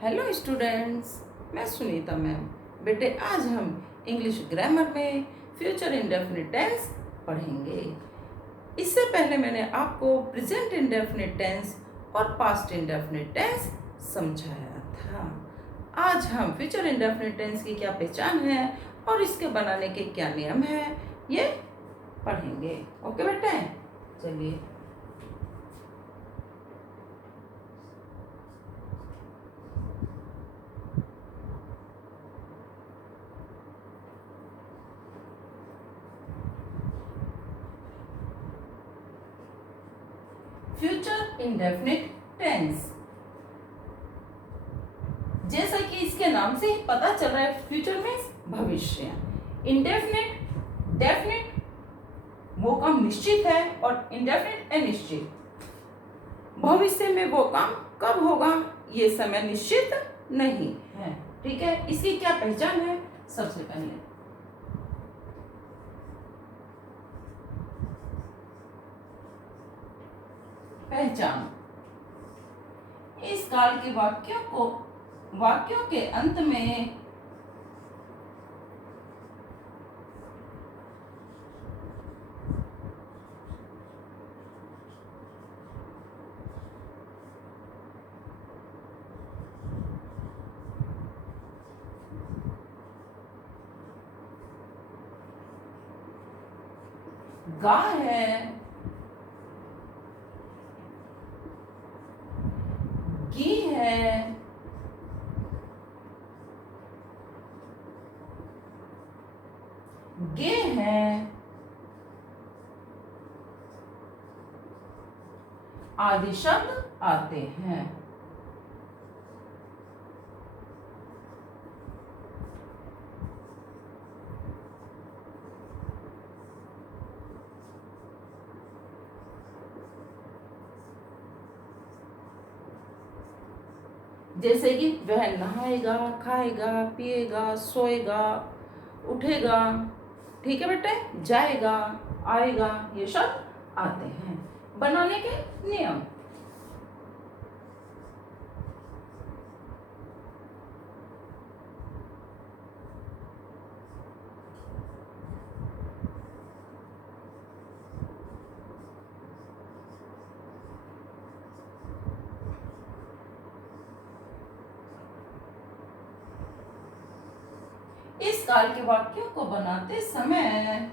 Hello students, मैं Sunita ma'am. बेटे आज हम इंग्लिश ग्रामर में फ्यूचर इंडेफिनिट टेंस पढ़ेंगे। इससे पहले मैंने आपको प्रेजेंट इंडेफिनिट टेंस और पास्ट इंडेफिनिट टेंस समझाया था। आज हम फ्यूचर इंडेफिनिट टेंस की क्या पहचान है और इसके बनाने के क्या नियम है ये पढ़ेंगे। ओके बेटे, चलिए। फ्यूचर इंडेफिनिट टेंस, जैसा कि इसके नाम से ही पता चल रहा है, फ्यूचर मीन्स भविष्य। इंडेफिनिट, डेफिनिट वो काम निश्चित है और इंडेफिनिट अनिश्चित। भविष्य में वो काम कब होगा ये समय निश्चित नहीं है। ठीक है, इसकी क्या पहचान है? सबसे पहले पहचान, इस काल के वाक्यों के अंत में गा है, गी है, गे है, आदि शब्द आते हैं। जैसे कि वह नहाएगा, खाएगा, पिएगा, सोएगा, उठेगा। ठीक है बेटे, जाएगा, आएगा, ये शब्द आते हैं। बनाने के नियम, इस काल के वाक्यों को बनाते समय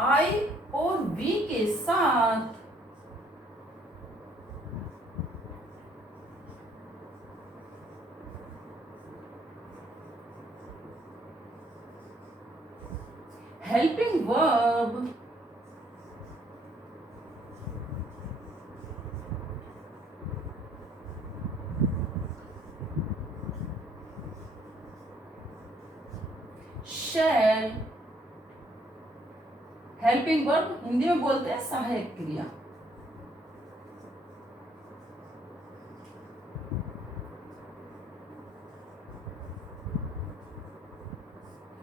आई और वी के साथ हेल्पिंग वर्ब शैल, हेल्पिंग वर्ब हिंदी में बोलते हैं सहायक क्रिया।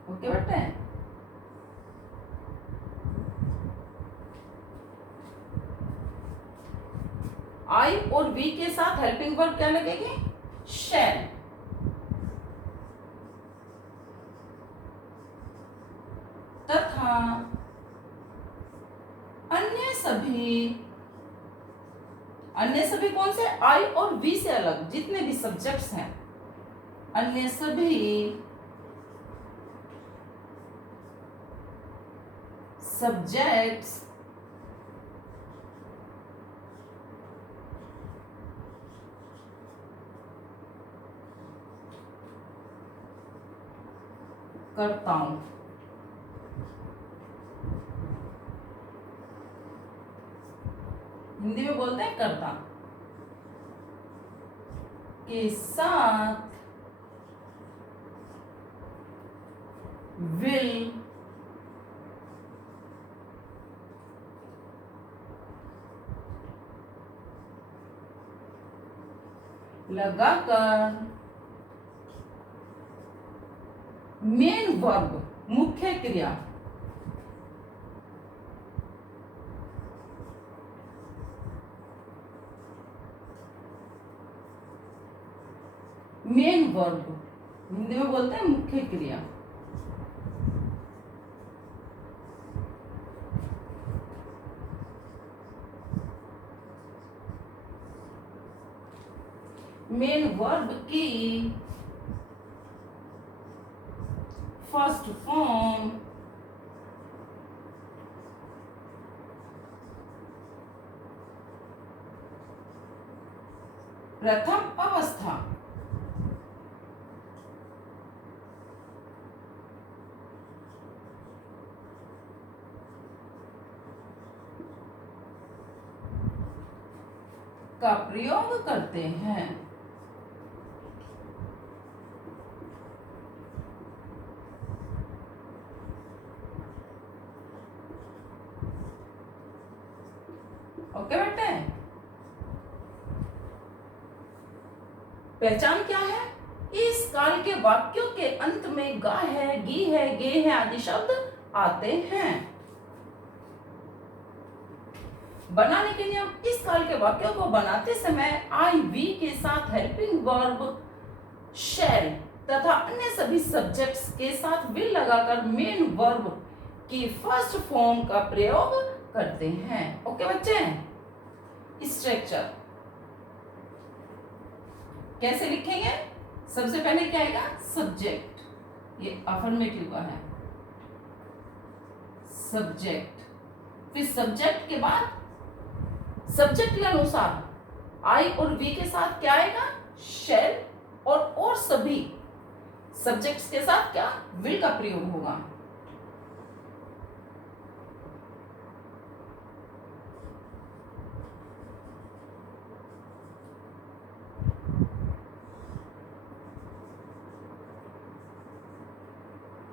ओके बेटे, आई और वी के साथ हेल्पिंग वर्ब क्या लगेगी? शैल। तथा अन्य सभी कौन से? आई और वी से अलग जितने भी सब्जेक्ट्स हैं, अन्य सभी सब्जेक्ट्स कर्ताओं हिंदी में बोलते हैं कर्ता के साथ will लगाकर मेन वर्ब मुख्य क्रिया मेन वर्ब हिंदी में बोलते हैं मुख्य क्रिया मेन वर्ब की फर्स्ट फॉर्म प्रथम अवस्था का प्रयोग करते हैं। ओके बेटे, पहचान क्या है? इस काल के वाक्यों के अंत में गा है, गी है, गे है आदि शब्द आते हैं। बनाने के नियम: इस काल के वाक्यों को बनाते समय आई वी के साथ हेल्पिंग वर्ब शैल तथा अन्य सभी सब्जेक्ट्स के साथ विल लगाकर मेन वर्ब की फर्स्ट फॉर्म का प्रयोग करते हैं। ओके बच्चे, स्ट्रक्चर कैसे लिखेंगे? सबसे पहले क्या आएगा? सब्जेक्ट, ये अफर्मेटिव का है, सब्जेक्ट। फिर सब्जेक्ट के बाद सब्जेक्ट के अनुसार आई और वी के साथ क्या आएगा? शैल, और सभी सब्जेक्ट्स के साथ क्या? विल का प्रयोग होगा।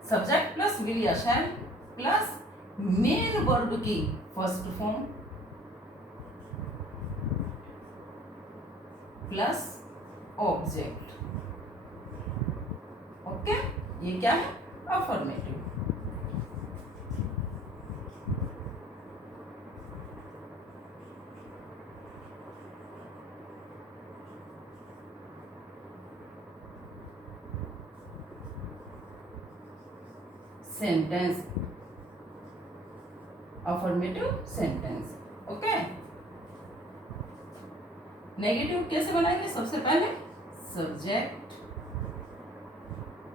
सब्जेक्ट प्लस विल या शैल प्लस मेन वर्ब की first form plus object. Okay, ये क्या है? Affirmative. Sentence, affirmative sentence. Okay, negative कैसे बनाएंगे? सबसे पहले सब्जेक्ट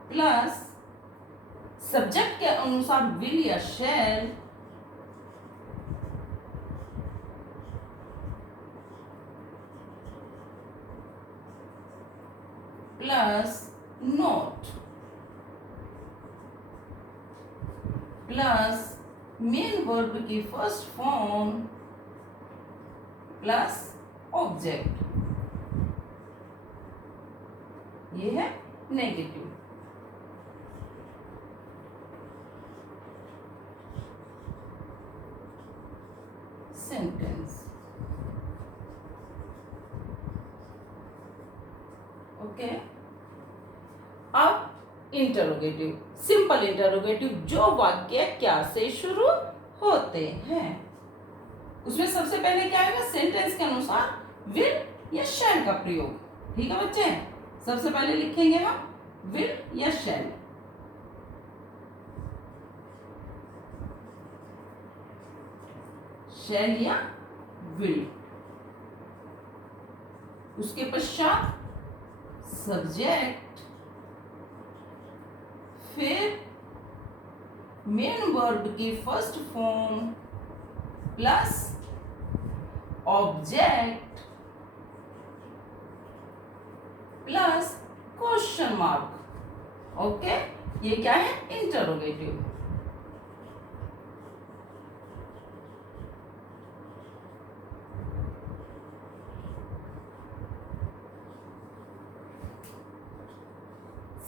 प्लस सब्जेक्ट के अनुसार विल या शैल plus note plus main verb की फर्स्ट फॉर्म प्लस ऑब्जेक्ट। ये है नेगेटिव। सेंटेंस। ओके, अब इंटरोगेटिव, सिंपल इंटरोगेटिव, जो वाक्य क्या से शुरू होते हैं। उसमें सबसे पहले क्या आएगा? सेंटेंस के अनुसार विल या शैल का प्रयोग। ठीक है बच्चे, सबसे पहले लिखेंगे हम विल या शैल। शैल या विल। उसके पश्चात सब्जेक्ट, फिर मेन वर्ब की first form plus object plus question mark. Okay, ये क्या है? इंटरोगेटिव।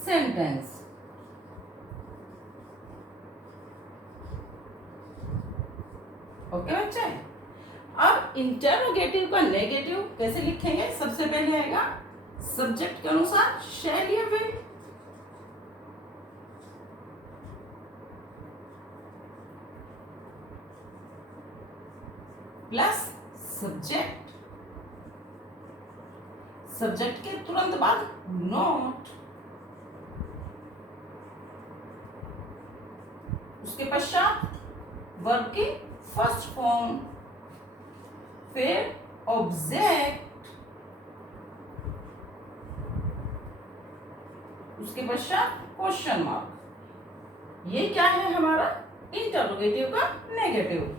सेंटेंस। ओके बच्चे, अब इंटरोगेटिव का नेगेटिव कैसे लिखेंगे? सबसे पहले आएगा सब्जेक्ट के अनुसार शैल या विल, प्लस सब्जेक्ट, सब्जेक्ट के तुरंत बाद नॉट, उसके पश्चात वर्ब की फर्स्ट फॉर्म, फिर ऑब्जेक्ट, उसके पश्चात क्वेश्चन मार्क। ये क्या है हमारा इंटरोगेटिव का नेगेटिव।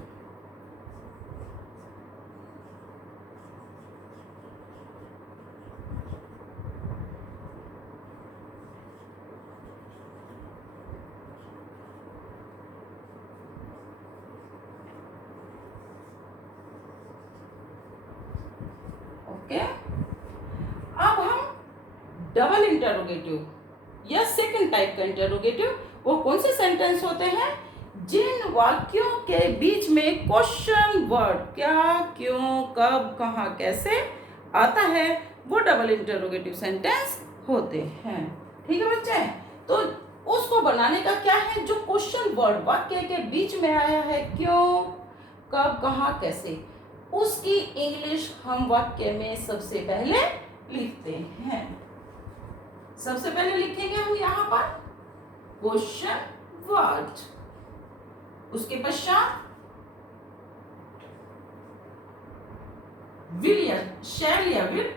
ओके, अब हम डबल इंटरोगेटिव या सेकंड टाइप का इंटरोगेटिव, वो कौन से सेंटेंस होते हैं जिन वाक्यों के बीच में क्वेश्चन वर्ड क्या, क्यों, कब, कहाँ, कैसे आता है, वो डबल इंटरोगेटिव सेंटेंस होते हैं। ठीक है बच्चे, तो उसको बनाने का क्या है, जो क्वेश्चन वर्ड वाक्य के बीच में आया है, क्यों, कब, कहाँ, कैसे, उसकी इंग्लिश हम वाक्य में सबसे पहले लिखते हैं। सबसे पहले लिखेंगे हम यहाँ पर क्वेश्चन वर्ड, उसके पश्चात विल या शैल या विल,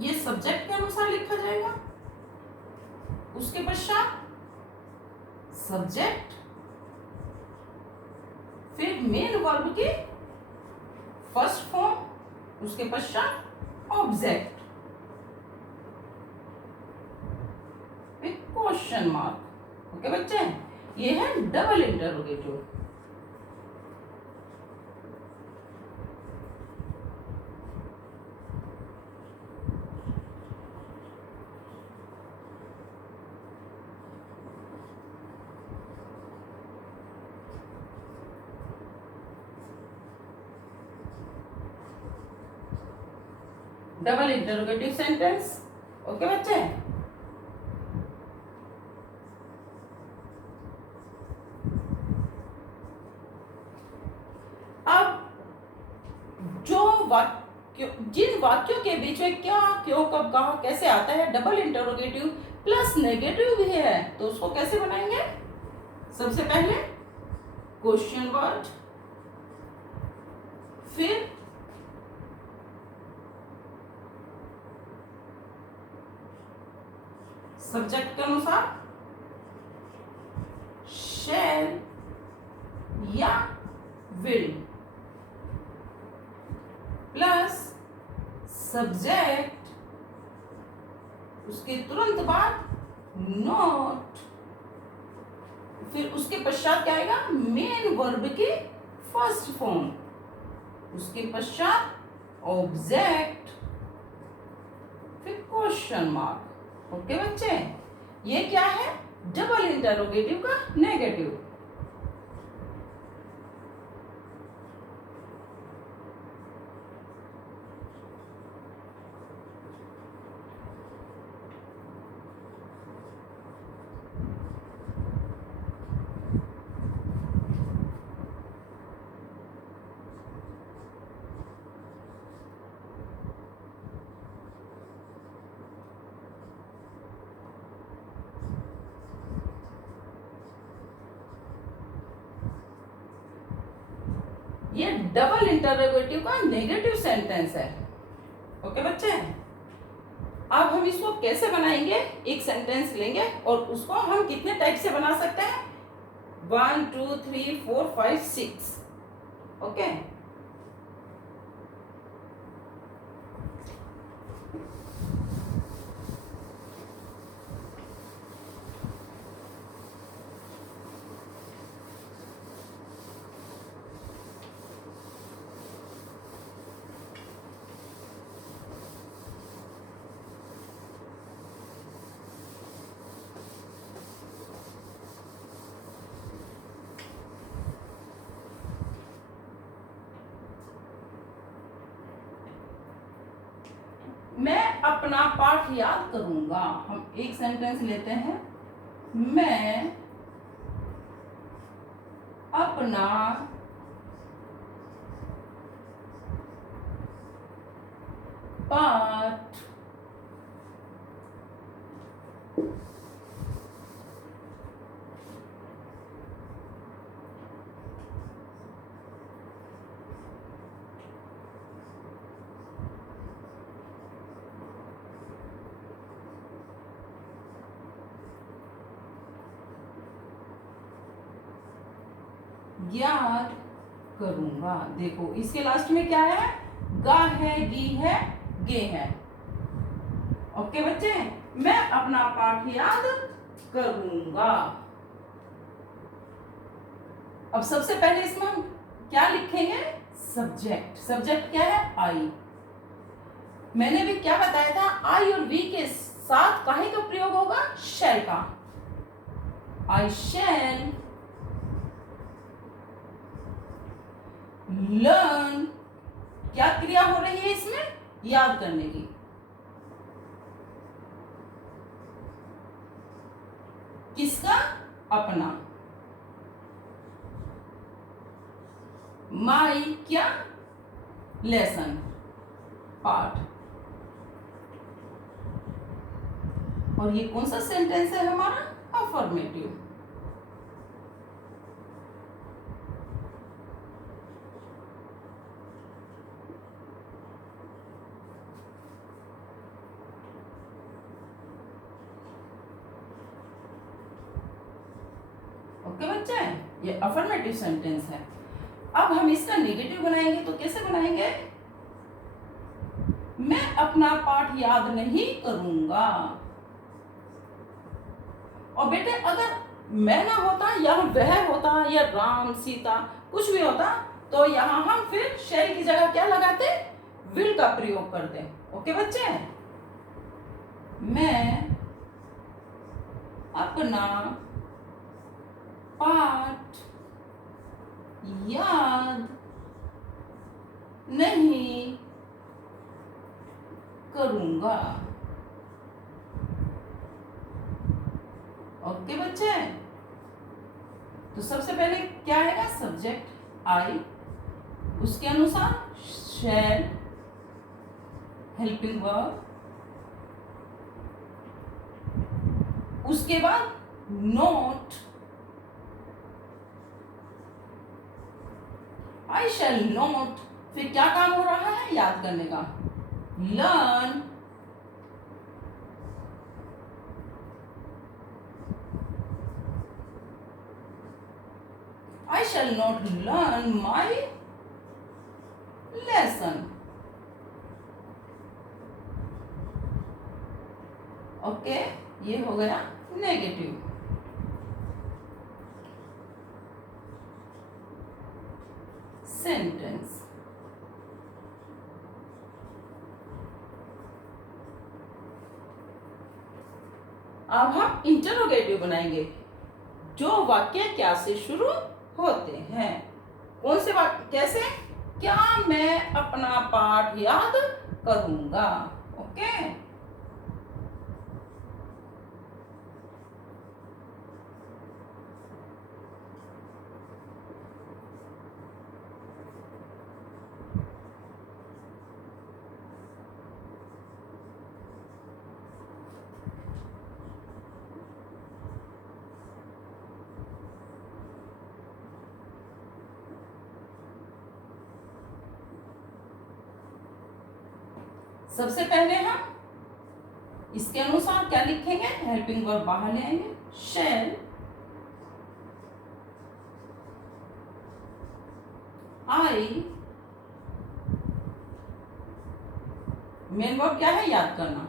ये सब्जेक्ट के अनुसार लिखा जाएगा, उसके पश्चात सब्जेक्ट, फिर मेन वर्ब की फर्स्ट फॉर्म, उसके पश्चात ऑब्जेक्ट, फिर क्वेश्चन मार्क। ओके बच्चे, ये है double interrogative. Double interrogative sentence. Okay बच्चे, अब जो वाक्य, जिन वाक्यों के बीच में क्या, क्यों, कब, कहाँ, कैसे आता है, डबल इंटरोगेटिव प्लस नेगेटिव भी है, तो उसको कैसे बनाएंगे? सबसे पहले क्वेश्चन वर्ड, फिर सब्जेक्ट के अनुसार शैल या विल, प्लस सब्जेक्ट, उसके तुरंत बाद नॉट, फिर उसके पश्चात क्या आएगा? मेन वर्ब की फर्स्ट फॉर्म, उसके पश्चात ऑब्जेक्ट, फिर क्वेश्चन मार्क। ओके बच्चे, ये क्या है? डबल इंटरोगेटिव का नेगेटिव। ये डबल इंटरोगेटिव का नेगेटिव सेंटेंस है। ओके बच्चे, अब हम इसको कैसे बनाएंगे? एक सेंटेंस लेंगे और उसको हम कितने टाइप से बना सकते हैं? 1 2 3 4 5 6। ओके, अपना पाठ याद करूंगा। हम एक सेंटेंस लेते हैं, मैं अपना पाठ याद करूंगा। देखो इसके लास्ट में क्या है, गा है, गी है, गे है। ओके बच्चे, मैं अपना पाठ याद करूंगा। अब सबसे पहले इसमें हम क्या लिखेंगे, सब्जेक्ट। सब्जेक्ट क्या है, आई। मैंने भी क्या बताया था, आई और वी के साथ काहे का प्रयोग होगा, शैल का। आई शैल लर्न, क्या क्रिया हो रही है इसमें, याद करने की। किसका, अपना। माई क्या, लेसन, पाठ। और ये कौन सा सेंटेंस है हमारा, अफर्मेटिव। ओके बच्चे, ये अफर्मेटिव सेंटेंस है। अब हम इसका नेगेटिव बनाएंगे, तो कैसे बनाएंगे, मैं अपना पाठ याद नहीं करूंगा। और बेटे अगर मैं ना होता या वह होता या राम सीता कुछ भी होता, तो यहां हम फिर शैल की जगह क्या लगाते, विल का प्रयोग करते। ओके बच्चे, मैं अपना पाठ याद नहीं करूंगा। ओके बच्चे, तो सबसे पहले क्या आएगा, सब्जेक्ट आई, उसके अनुसार शैल हेल्पिंग वर्ब, उसके बाद नोट, आई शैल नोट। फिर क्या काम हो रहा है, याद करने का, learn, I shall not learn my lesson. Okay, ये हो गया नेगेटिव। सेंटेंस। अब हम इंटरोगेटिव बनाएंगे, जो वाक्य क्या से शुरू होते हैं। कौन से वाक्य, कैसे, क्या मैं अपना पाठ याद करूंगा। ओके, सबसे पहले हम इसके अनुसार क्या लिखेंगे, हेल्पिंग वर्ब बाहर ले आएंगे, शैल आई, मेन वर्ब क्या है, याद करना,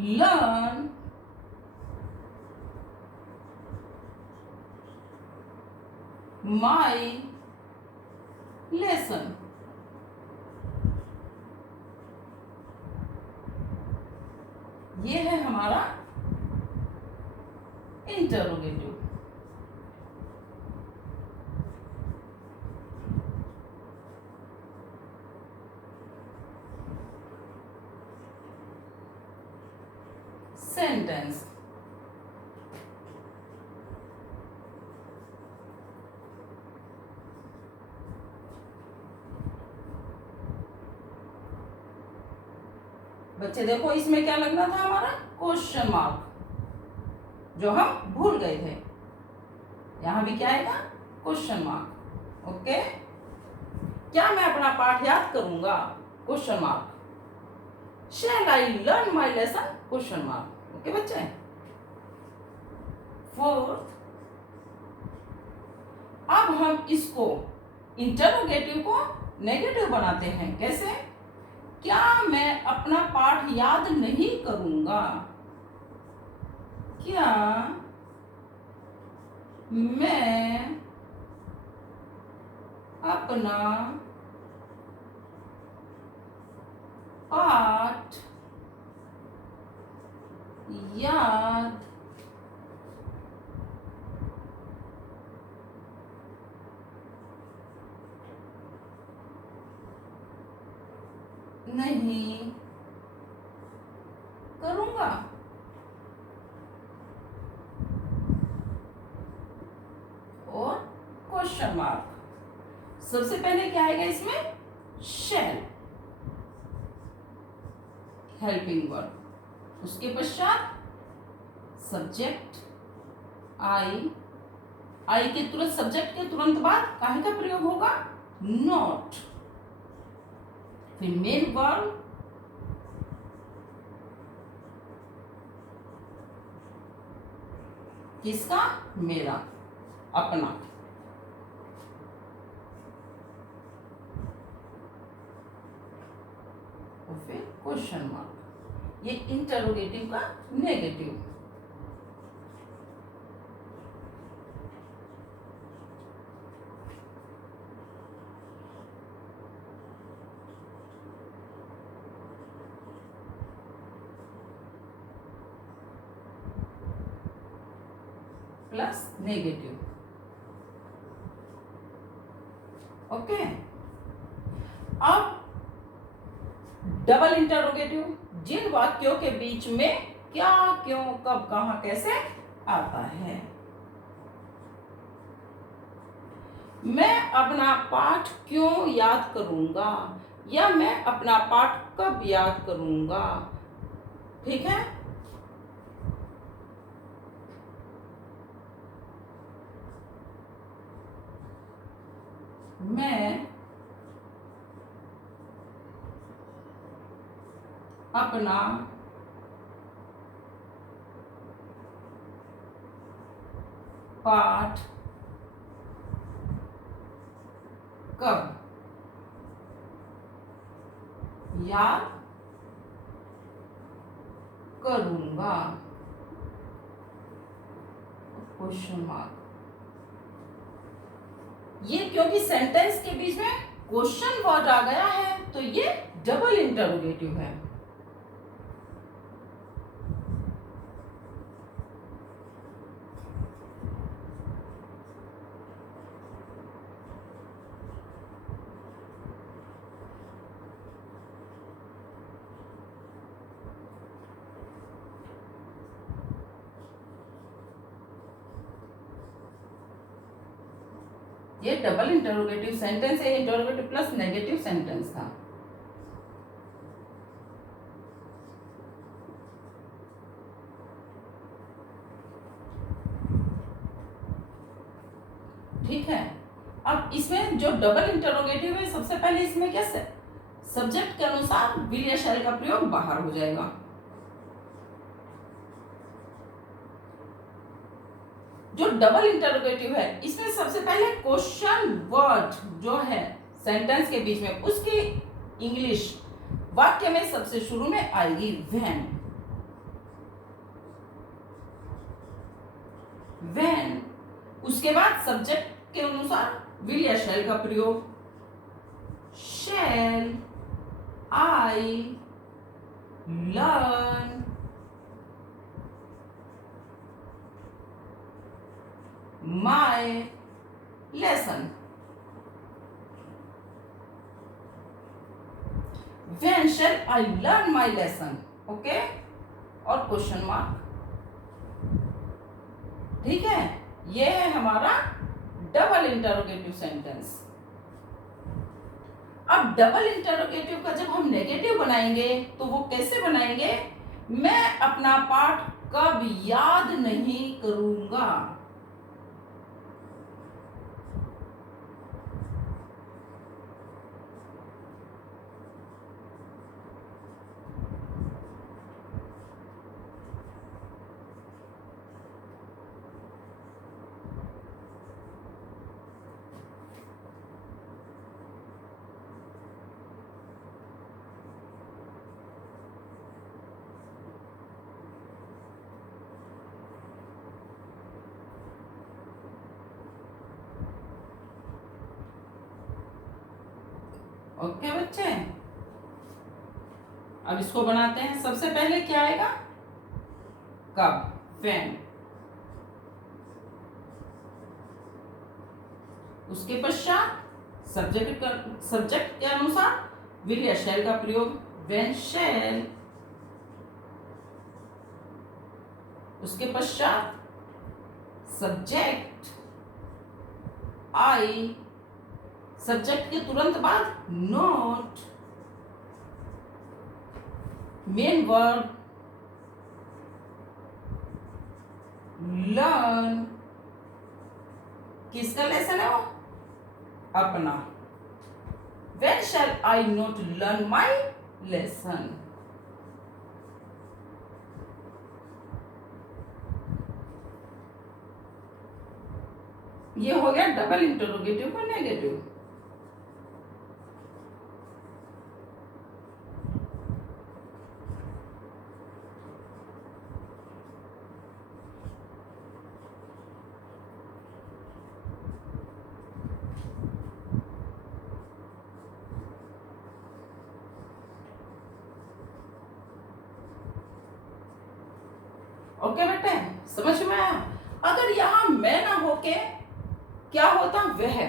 लर्न माई लेसन। ये है हमारा इंटरोगेटिव। बच्चे देखो इसमें क्या लगना था हमारा, क्वेश्चन मार्क, जो हम भूल गए थे। यहां भी क्या आएगा, क्वेश्चन मार्क। ओके, क्या मैं अपना पाठ याद करूंगा, question mark. Shall I learn my lesson, question mark. Okay बच्चे, फोर्थ, अब हम इसको इंटरोगेटिव को नेगेटिव बनाते हैं। कैसे, क्या मैं अपना पाठ याद नहीं करूंगा, क्या मैं अपना पाठ याद नहीं करूंगा। और क्वेश्चन मार्क। सबसे पहले क्या आएगा इसमें, शैल, हेल्पिंग वर्ब। उसके पश्चात सब्जेक्ट आई के तुरंत, सब्जेक्ट के तुरंत बाद काहे का प्रयोग होगा, नॉट। फिर मेन वर्ब, किसका, मेरा, अपना। और फिर क्वेश्चन मार्क। ये इंटरोगेटिव का नेगेटिव। Plus negative. ओके, अब डबल इंटरोगेटिव, जिन वाक्यों के बीच में क्या, क्यों, कब, कहां, कैसे आता है। मैं अपना पाठ क्यों याद करूंगा, या मैं अपना पाठ कब याद करूंगा। ठीक है, मैं अपना पाठ कब याद करूंगा, क्वेश्चन मार्क। ये क्योंकि सेंटेंस के बीच में क्वेश्चन वर्ड आ गया है, तो ये डबल इंटरोगेटिव है। ये डबल इंटरोगेटिव सेंटेंस है, इंटरोगेटिव प्लस नेगेटिव सेंटेंस था। ठीक है, अब इसमें जो डबल इंटरोगेटिव है, सबसे पहले इसमें क्या, सब्जेक्ट के अनुसार विल या शैल का प्रयोग बाहर हो जाएगा। जो डबल इंटरोगेटिव है, इसमें सबसे पहले क्वेश्चन वर्ड जो है सेंटेंस के बीच में, उसकी इंग्लिश वाक्य में सबसे शुरू में आएगी व्हेन। व्हेन, उसके बाद सब्जेक्ट के अनुसार विल या शैल का प्रयोग, shall I learn my lesson। When shall I learn my lesson? Okay, और क्वेश्चन मार्क। ठीक है, ये है हमारा डबल इंटरोगेटिव सेंटेंस। अब डबल इंटरोगेटिव का जब हम नेगेटिव बनाएंगे तो वो कैसे बनाएंगे? मैं अपना पाठ कब याद नहीं करूंगा। ओके बच्चे, अब इसको बनाते हैं। सबसे पहले क्या आएगा? कब, व्हेन। उसके पश्चात सब्जेक्ट के अनुसार विल या शैल का प्रयोग, व्हेन शैल। उसके पश्चात सब्जेक्ट आई, सब्जेक्ट के तुरंत बाद नोट, मेन वर्ब लर्न। किसका लेसन है वो? अपना। When shall I not learn my lesson? ये हो गया डबल इंटरोगेटिव का नेगेटिव। ओके बेटे, समझ में आया? अगर यहां मैं ना होके क्या होता वह,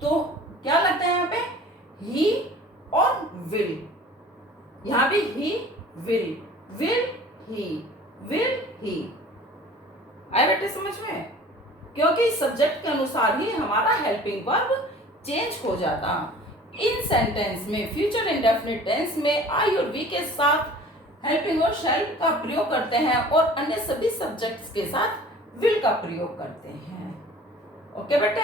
तो क्या लगता है यहाँ पे? ही और विल। यहां भी ही विल, विल ही। आए बेटे समझ में? क्योंकि सब्जेक्ट के अनुसार ही हमारा हेल्पिंग वर्ब चेंज हो जाता। इन सेंटेंस में फ्यूचर इंडेफिनिट टेंस में आई और वी के साथ हेल्पिंग और शैल का प्रयोग करते हैं और अन्य सभी सब्जेक्ट्स के साथ विल का प्रयोग करते हैं। ओके बेटे।